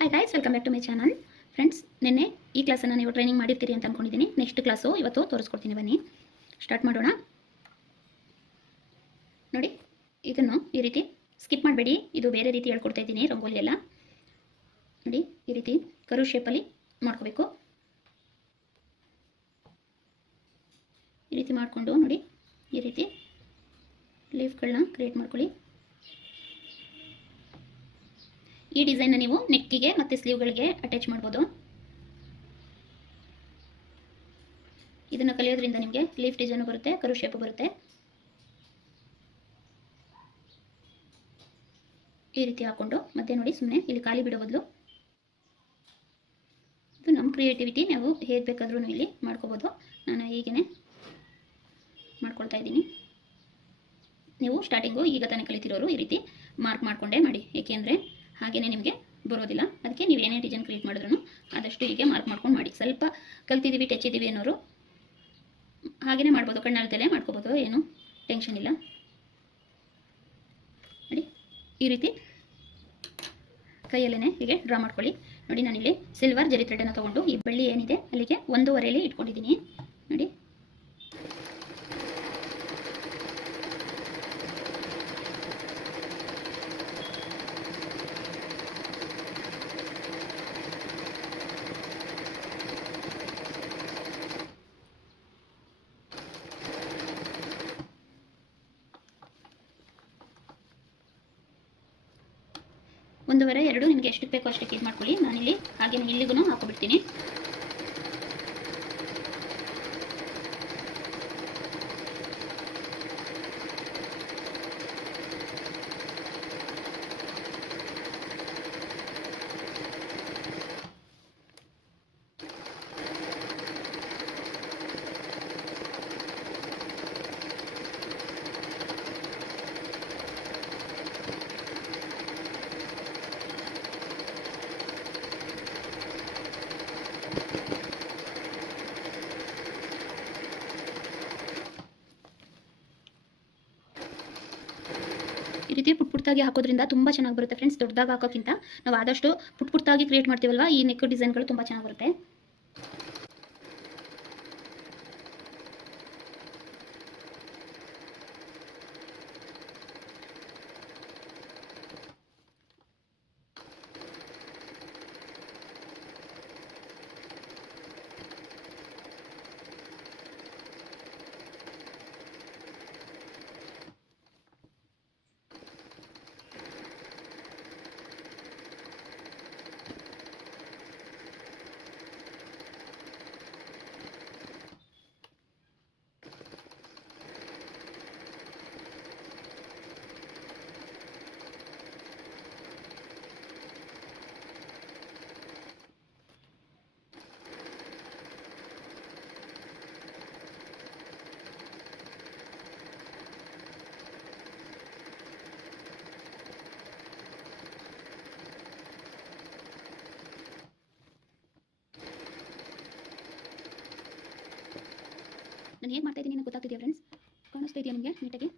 Hi guys, welcome back to my channel. Friends, ನಿನ್ನೆ ಈ ಕ್ಲಾಸನ್ನು ನೀವು ಟ್ರೈನಿಂಗ್ ಮಾಡಿರ್ತೀರಿ ಅಂತ ಅಂದ್ಕೊಂಡಿದ್ದೀನಿ. ನೆಕ್ಸ್ಟ್ ಕ್ಲಾಸು ಇವತ್ತು ತೋರಿಸ್ಕೊಡ್ತೀನಿ, ಬನ್ನಿ ಸ್ಟಾರ್ಟ್ ಮಾಡೋಣ. ನೋಡಿ, ಇದನ್ನು ಈ ರೀತಿ ಸ್ಕಿಪ್ ಮಾಡಬೇಡಿ, ಇದು ಬೇರೆ ರೀತಿ ಹೇಳ್ಕೊಡ್ತಾ ಇದ್ದೀನಿ. ರಂಗೋಲಿ ಎಲ್ಲ ನೋಡಿ, ಈ ರೀತಿ ಕರು ಶೇಪಲ್ಲಿ ಮಾಡ್ಕೋಬೇಕು. ಈ ರೀತಿ ಮಾಡಿಕೊಂಡು ನೋಡಿ, ಈ ರೀತಿ ಲೀಫ್ಗಳನ್ನ ಕ್ರಿಯೇಟ್ ಮಾಡ್ಕೊಳ್ಳಿ. ಈ ಡಿಸೈನ್ನ ನೀವು ನೆಕ್ಕಿಗೆ ಮತ್ತು ಸ್ಲೀವ್ಗಳಿಗೆ ಅಟ್ಯಾಚ್ ಮಾಡ್ಬೋದು. ಇದನ್ನು ಕಲಿಯೋದ್ರಿಂದ ನಿಮಗೆ ಲೀಫ್ ಡಿಸೈನು ಬರುತ್ತೆ, ಕರು ಶೇಪ್ ಬರುತ್ತೆ. ಈ ರೀತಿ ಹಾಕ್ಕೊಂಡು ಮತ್ತೆ ನೋಡಿ, ಸುಮ್ಮನೆ ಇಲ್ಲಿ ಖಾಲಿ ಬಿಡೋ ಬದಲು ಇದು ನಮ್ಮ ಕ್ರಿಯೇಟಿವಿಟಿ, ನಾವು ಹೇಗೆ ಬೇಕಾದ್ರೂ ಇಲ್ಲಿ ಮಾಡ್ಕೋಬೋದು. ನಾನು ಹೀಗೇ ಮಾಡ್ಕೊಳ್ತಾ ಇದ್ದೀನಿ. ನೀವು ಸ್ಟಾರ್ಟಿಂಗು ಈಗ ತಾನೇ ಕಲಿತಿರೋರು ಈ ರೀತಿ ಮಾರ್ಕ್ ಮಾಡಿಕೊಂಡೇ ಮಾಡಿ, ಏಕೆಂದರೆ ಹಾಗೆಯೇ ನಿಮಗೆ ಬರೋದಿಲ್ಲ. ಅದಕ್ಕೆ ನೀವು ಏನೇ ಡಿಸೈನ್ ಕ್ರಿಯೇಟ್ ಮಾಡಿದ್ರೂ ಆದಷ್ಟು ಹೀಗೆ ಮಾರ್ಕ್ ಮಾಡ್ಕೊಂಡು ಮಾಡಿ. ಸ್ವಲ್ಪ ಕಲ್ತಿದ್ದೀವಿ, ಟಚ್ ಇದ್ದೀವಿ ಅನ್ನೋರು ಹಾಗೆಯೇ ಮಾಡ್ಬೋದು, ಕಣ್ಣಲ್ತಲೇ ಮಾಡ್ಕೋಬೋದು, ಏನು ಟೆನ್ಷನ್ ಇಲ್ಲ. ನೋಡಿ, ಈ ರೀತಿ ಕೈಯಲ್ಲೇ ಹೀಗೆ ಡ್ರಾ ಮಾಡ್ಕೊಳ್ಳಿ. ನೋಡಿ, ನಾನಿಲ್ಲಿ ಸಿಲ್ವರ್ ಜರಿ ಥ್ರೆಡನ್ನು ತೊಗೊಂಡು ಈ ಬೆಳ್ಳಿ ಏನಿದೆ ಅಲ್ಲಿಗೆ 1.5 ಇಟ್ಕೊಂಡಿದ್ದೀನಿ. ನೋಡಿ, ಒಂದೂವರೆ 2 ನಿಮಗೆ ಎಷ್ಟಕ್ಕೆ ಬೇಕೋ ಅಷ್ಟಕ್ಕೆ ಇದು ಮಾಡ್ಕೊಳ್ಳಿ. ನಾನಿಲ್ಲಿ ಹಾಗೆಯೇ ಇಲ್ಲಿಗೂ ಹಾಕೊಬಿಡ್ತೀನಿ. ಈ ರೀತಿ ಪುಟ್ಟಾಗಿ ಹಾಕೋದ್ರಿಂದ ತುಂಬ ಚೆನ್ನಾಗಿ ಬರುತ್ತೆ ಫ್ರೆಂಡ್ಸ್. ದೊಡ್ಡದಾಗಿ ಹಾಕೋಕ್ಕಿಂತ ನಾವು ಆದಷ್ಟು ಪುಟ್ಟಾಗಿ ಕ್ರಿಯೇಟ್ ಮಾಡ್ತೀವಲ್ವ, ಈ ನೆಕ್ ಡಿಸೈನ್ಗಳು ತುಂಬ ಚೆನ್ನಾಗಿ ಬರುತ್ತೆ. ನಾನು ಹೇಗೆ ಮಾಡ್ತಾ ಇದ್ದೀನಿ ನನಗೆ ಗೊತ್ತಾಗ್ತಿದೆಯಾ ಫ್ರೆಂಡ್ಸ್? ಕಾಣಿಸ್ತಾ ಇದೆಯಾ ನಿಮಗೆ ನೀಟಾಗಿ?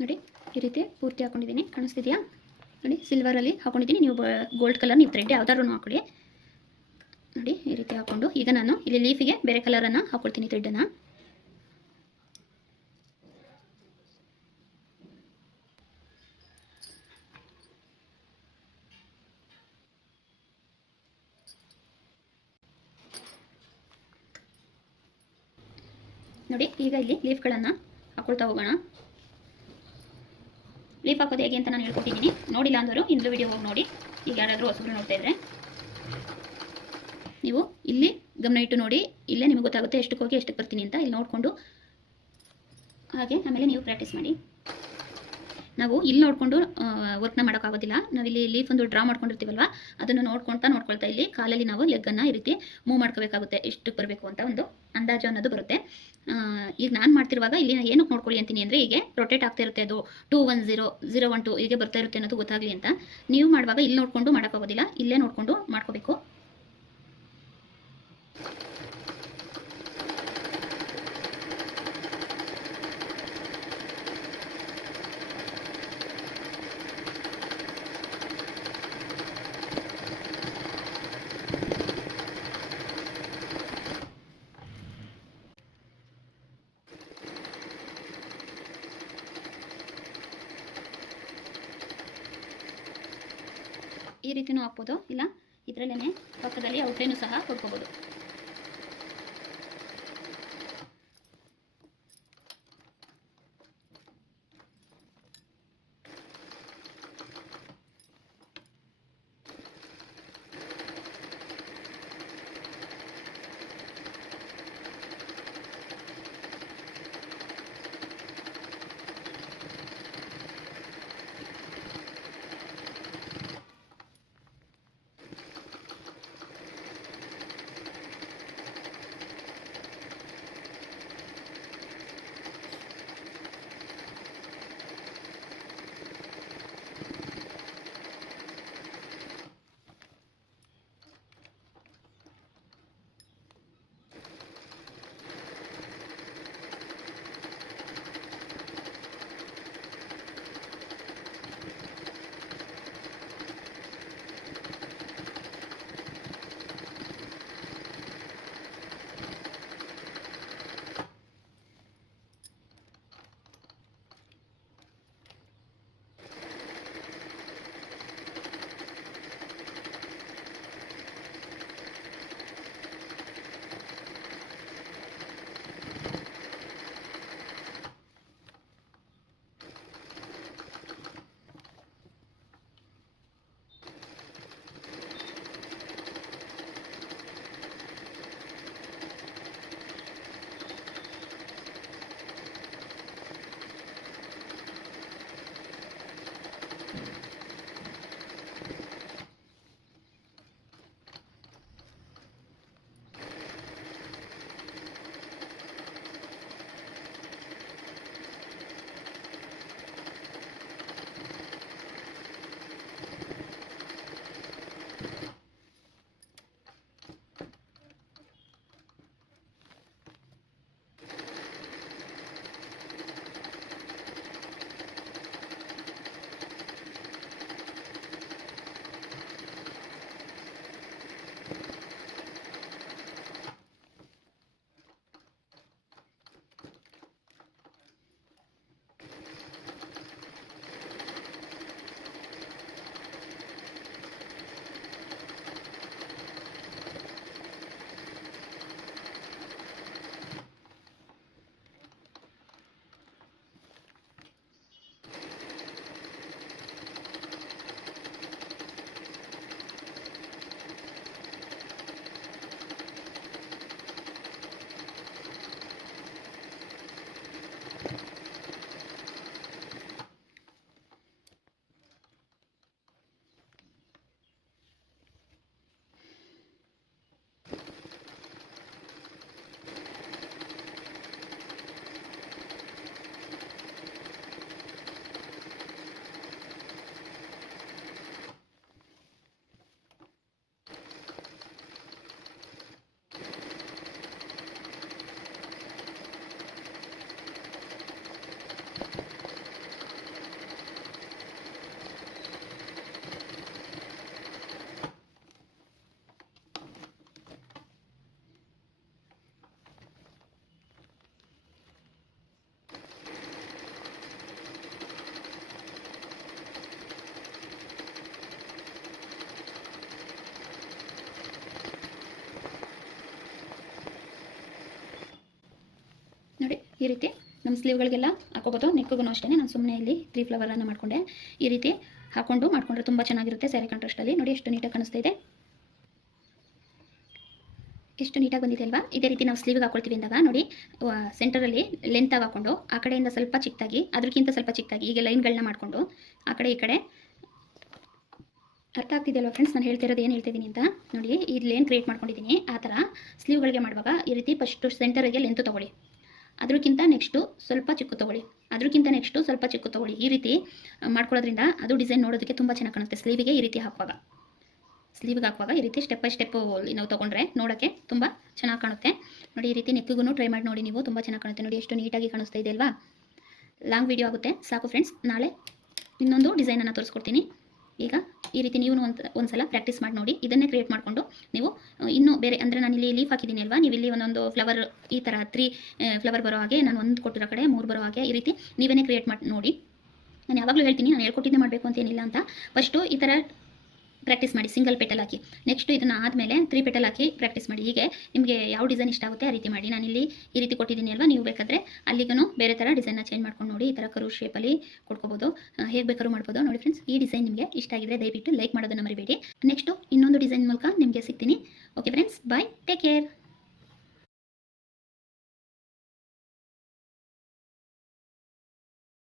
ನೋಡಿ ಈ ರೀತಿ ಪೂರ್ತಿ ಹಾಕೊಂಡಿದ್ದೀನಿ, ಕಾಣಿಸ್ತಿದೆಯಾ? ನೋಡಿ ಸಿಲ್ವರಲ್ಲಿ ಹಾಕೊಂಡಿದ್ದೀನಿ, ನೀವು ಗೋಲ್ಡ್ ಕಲರ್ ನೀವು ಥ್ರೆಡ್ ಯಾವ್ದಾದ್ರು ಹಾಕೊಳ್ಳಿ. ನೋಡಿ ಈ ರೀತಿ ಹಾಕ್ಕೊಂಡು ಈಗ ನಾನು ಇಲ್ಲಿ ಲೀಫಿಗೆ ಬೇರೆ ಕಲರನ್ನು ಹಾಕ್ಕೊಳ್ತೀನಿ, ಥ್ರೆಡ್ಡನ್ನು. ನೋಡಿ ಈಗ ಇಲ್ಲಿ ಲೀಫ್ಗಳನ್ನು ಹಾಕ್ಕೊಳ್ತಾ ಹೋಗೋಣ. ಲೀಫ್ ಹಾಕೋದು ಹೇಗೆ ಅಂತ ನಾನು ಹೇಳ್ಕೊಟ್ಟಿದ್ದೀನಿ, ನೋಡಿಲ್ಲ ಅಂದರು ಇಂದು ವಿಡಿಯೋ ಹೋಗಿ ನೋಡಿ. ಈಗ ಯಾರಾದರೂ ಹೊಸಬ್ರು ನೋಡ್ತಾ ಇದ್ರೆ ನೀವು ಇಲ್ಲಿ ಗಮನ ಇಟ್ಟು ನೋಡಿ, ಇಲ್ಲೇ ನಿಮಗೆ ಗೊತ್ತಾಗುತ್ತೆ ಎಷ್ಟಕ್ಕೆ ಹೋಗಿ ಎಷ್ಟಕ್ಕೆ ಬರ್ತೀನಿ ಅಂತ. ಇಲ್ಲಿ ನೋಡಿಕೊಂಡು ಹಾಗೆ ಆಮೇಲೆ ನೀವು ಪ್ರಾಕ್ಟೀಸ್ ಮಾಡಿ. ನಾವು ಇಲ್ಲಿ ನೋಡಿಕೊಂಡು ವರ್ಕ್ನ ಮಾಡೋಕ್ಕಾಗೋದಿಲ್ಲ. ನಾವಿಲ್ಲಿ ಲೀಫ್ ಒಂದು ಡ್ರಾ ಮಾಡ್ಕೊಂಡಿರ್ತೀವಲ್ವ, ಅದನ್ನು ನೋಡ್ಕೊಳ್ತಾ ಇಲ್ಲಿ ಕಾಲಲ್ಲಿ ನಾವು ಲೆಗ್ಗನ್ನು ಈ ರೀತಿ ಮೂವ್ ಮಾಡ್ಕೋಬೇಕಾಗುತ್ತೆ, ಎಷ್ಟಕ್ಕೆ ಬರಬೇಕು ಅಂತ ಒಂದು ಅಂದಾಜು ಅನ್ನೋದು ಬರುತ್ತೆ. ಈಗ ನಾನು ಮಾಡ್ತಿರುವಾಗ ಇಲ್ಲಿ ಏನಕ್ಕೆ ನೋಡ್ಕೊಳ್ಳಿ ಅಂತೀನಿ ಅಂದರೆ, ಹೀಗೆ ರೊಟೇಟ್ ಆಗ್ತಾ ಇರುತ್ತೆ, ಅದು 210 012 ಹೀಗೆ ಬರ್ತಾ ಇರುತ್ತೆ ಅನ್ನೋದು ಗೊತ್ತಾಗಲಿ ಅಂತ. ನೀವು ಮಾಡುವಾಗ ಇಲ್ಲಿ ನೋಡಿಕೊಂಡು ಮಾಡೋಕ್ಕಾಗೋದಿಲ್ಲ, ಇಲ್ಲೇ ನೋಡಿಕೊಂಡು ಮಾಡ್ಕೋಬೇಕು. ಈ ರೀತಿನೂ ಹಾಕ್ಬೋದು, ಇಲ್ಲ ಇದರಲ್ಲೇ ಪಕ್ಕದಲ್ಲಿ ಔಟ್ಲೈನು ಸಹ ಕೊಡ್ಕೋಬೋದು. ಈ ರೀತಿ ನಮ್ಮ ಸ್ಲೀವ್ಗಳಿಗೆಲ್ಲ ಹಾಕೋಬೋದು. ನೆಕ್ಗೂ ಅಷ್ಟೇ ನಾನು ಸುಮ್ಮನೆ ಇಲ್ಲಿ 3 ಫ್ಲವರನ್ನು ಮಾಡಿಕೊಂಡೆ. ಈ ರೀತಿ ಹಾಕ್ಕೊಂಡು ಮಾಡಿಕೊಂಡ್ರೆ ತುಂಬ ಚೆನ್ನಾಗಿರುತ್ತೆ ಸ್ಯಾರಿ ಕಾಂಟ್ರಾಸ್ಟಲ್ಲಿ. ನೋಡಿ ಎಷ್ಟು ನೀಟಾಗಿ ಕಾಣಿಸ್ತಾ ಇದೆ, ಎಷ್ಟು ನೀಟಾಗಿ ಬಂದಿದೆ ಅಲ್ವಾ. ಇದೇ ರೀತಿ ನಾವು ಸ್ಲೀವ್ಗೆ ಹಾಕೊಳ್ತೀವಿ ಅಂದಾಗ ನೋಡಿ ಸೆಂಟರಲ್ಲಿ ಲೆಂತಾಗಿ ಹಾಕ್ಕೊಂಡು ಆ ಕಡೆಯಿಂದ ಸ್ವಲ್ಪ ಚಿಕ್ಕದಾಗಿ ಅದಕ್ಕಿಂತ ಸ್ವಲ್ಪ ಚಿಕ್ಕದಾಗಿ ಹೀಗೆ ಲೈನ್ಗಳನ್ನ ಮಾಡಿಕೊಂಡು ಆ ಕಡೆ ಈ ಕಡೆ. ಅರ್ಥ ಆಗ್ತಿದೆಯಲ್ವ ಫ್ರೆಂಡ್ಸ್ ನಾನು ಹೇಳ್ತಿರೋದು ಏನು ಹೇಳ್ತಿದ್ದೀನಿ ಅಂತ. ನೋಡಿ ಇಲ್ಲಿ ಲೇನ್ ಕ್ರಿಯೇಟ್ ಮಾಡ್ಕೊಂಡಿದ್ದೀನಿ. ಆ ಥರ ಸ್ಲೀವ್ಗಳಿಗೆ ಮಾಡುವಾಗ ಈ ರೀತಿ ಫಸ್ಟು ಸೆಂಟರಿಗೆ ಲೆಂತ್ ತೊಗೊಳ್ಳಿ, ಅದಕ್ಕಿಂತ ನೆಕ್ಸ್ಟು ಸ್ವಲ್ಪ ಚಿಕ್ಕ ತೊಗೊಳ್ಳಿ, ಅದಕ್ಕಿಂತ ನೆಕ್ಸ್ಟು ಸ್ವಲ್ಪ ಚಿಕ್ಕ ತೊಗೊಳ್ಳಿ. ಈ ರೀತಿ ಮಾಡ್ಕೊಳ್ಳೋದ್ರಿಂದ ಅದು ಡಿಸೈನ್ ನೋಡೋದಕ್ಕೆ ತುಂಬ ಚೆನ್ನಾಗಿ ಕಾಣುತ್ತೆ. ಸ್ಲೀವಿಗೆ ಈ ರೀತಿ ಹಾಕುವಾಗ, ಸ್ಲೀವ್ಗೆ ಹಾಕುವಾಗ ಈ ರೀತಿ ಸ್ಟೆಪ್ ಬೈ ಸ್ಟೆಪ್ಪು ನಾವು ತೊಗೊಂಡ್ರೆ ನೋಡೋಕ್ಕೆ ತುಂಬ ಚೆನ್ನಾಗಿ ಕಾಣುತ್ತೆ. ನೋಡಿ ಈ ರೀತಿ ನೆಕ್ಕಿಗೂ ಟ್ರೈ ಮಾಡಿ ನೋಡಿ, ನೀವು ತುಂಬ ಚೆನ್ನಾಗಿ ಕಾಣುತ್ತೆ. ನೋಡಿ ಎಷ್ಟು ನೀಟಾಗಿ ಕಾಣಿಸ್ತಾ ಇದೆ ಅಲ್ವಾ. ಲಾಂಗ್ ವಿಡಿಯೋ ಆಗುತ್ತೆ ಸಾಕು ಫ್ರೆಂಡ್ಸ್. ನಾಳೆ ಇನ್ನೊಂದು ಡಿಸೈನನ್ನು ತೋರಿಸ್ಕೊಡ್ತೀನಿ. ಈಗ ಈ ರೀತಿ ನೀವು ಒಂದು ಸಲ ಪ್ರಾಕ್ಟೀಸ್ ಮಾಡಿ ನೋಡಿ. ಇದನ್ನೇ ಕ್ರಿಯೇಟ್ ಮಾಡಿಕೊಂಡು ನೀವು ಇನ್ನೂ ಬೇರೆ ಅಂದರೆ ನಾನು ಇಲ್ಲಿ ಲೀಫ್ ಹಾಕಿದ್ದೀನಿ ಅಲ್ವಾ, ನೀವು ಇಲ್ಲಿ ಒಂದೊಂದು ಫ್ಲವರ್ ಈ ಥರ 3 ಫ್ಲವರ್ ಬರೋ ಹಾಗೆ, ನಾನು ಒಂದು ಕೊಟ್ಟಿರೋ ಕಡೆ 3 ಬರೋ ಹಾಗೆ ಈ ರೀತಿ ನೀವೇ ಕ್ರಿಯೇಟ್ ಮಾಡಿ ನೋಡಿ. ನಾನು ಯಾವಾಗಲೂ ಹೇಳ್ತೀನಿ, ನಾನು ಹೇಳ್ಕೊಟ್ಟಿದ್ದೆ ಮಾಡಬೇಕು ಅಂತೇನಿಲ್ಲ ಅಂತ. ಫಸ್ಟು ಈ ಥರ ಪ್ರಾಕ್ಟೀಸ್ ಮಾಡಿ, ಸಿಂಗಲ್ ಪೆಟಲ್ ಹಾಕಿ. ನೆಕ್ಸ್ಟು ಇದನ್ನು ಆದಮೇಲೆ 3 ಪೆಟಲ್ ಹಾಕಿ ಪ್ರಾಕ್ಟೀಸ್ ಮಾಡಿ. ಹೀಗೆ ನಿಮಗೆ ಯಾವ ಡಿಸೈನ್ ಇಷ್ಟ ಆಗುತ್ತೆ ಆ ರೀತಿ ಮಾಡಿ. ನಾನಿಲ್ಲಿ ಈ ರೀತಿ ಕೊಟ್ಟಿದ್ದೀನಿ ಅಲ್ವಾ, ನೀವು ಬೇಕಾದರೆ ಅಲ್ಲಿಗೂ ಬೇರೆ ಥರ ಡಿಸೈನ್ನ ಚೇಂಜ್ ಮಾಡ್ಕೊಂಡು ನೋಡಿ. ಈ ಥರ ಕರು ಶೇಪಲ್ಲಿ ಕೊಡ್ಕೋಬೋದು, ಹೇಗೆ ಬೇಕಾದ್ರೂ ಮಾಡ್ಬೋದು. ನೋಡಿ ಫ್ರೆಂಡ್ಸ್, ಈ ಡಿಸೈನ್ ನಿಮಗೆ ಇಷ್ಟ ಆಗಿದ್ರೆ ದಯವಿಟ್ಟು ಲೈಕ್ ಮಾಡೋದನ್ನು ಮರಿಬೇಡಿ. ನೆಕ್ಸ್ಟು ಇನ್ನೊಂದು ಡಿಸೈನ್ ಮೂಲಕ ನಿಮಗೆ ಸಿಗ್ತೀನಿ. ಓಕೆ ಫ್ರೆಂಡ್ಸ್, ಬಾಯ್, ಟೇಕ್ ಕೇರ್.